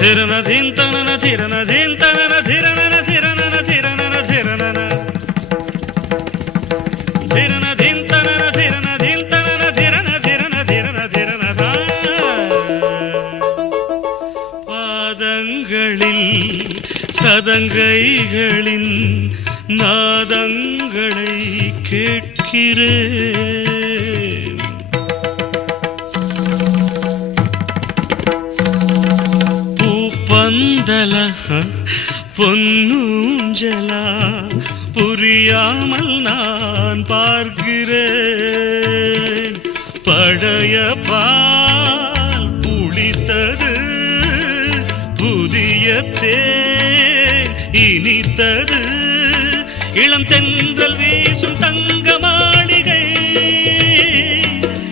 ಧಿರನ ಧಿರನ ಧಿಂತನನ ಧಿರನನ ಧಿರನನ ಧಿರನನ ಧಿರನನ ಧಿರನ ಧಿಂತನನ ಧಿರನ ಧಿಂತನನ ಧಿರನ ಧಿರನ ಧಿರನ ಧಿರನ பாதங்களில் சதங்கைகளின் நாதங்களை கேட்கிறேன். பூப்பந்தல பொன்னூஞ்சலா புரியாமல் நான் பார்க்கிறேன். பழைய பால் புளித்தது, புதிய தேன் இனித்தது, இளம் தென்றல் வீசும் தங்க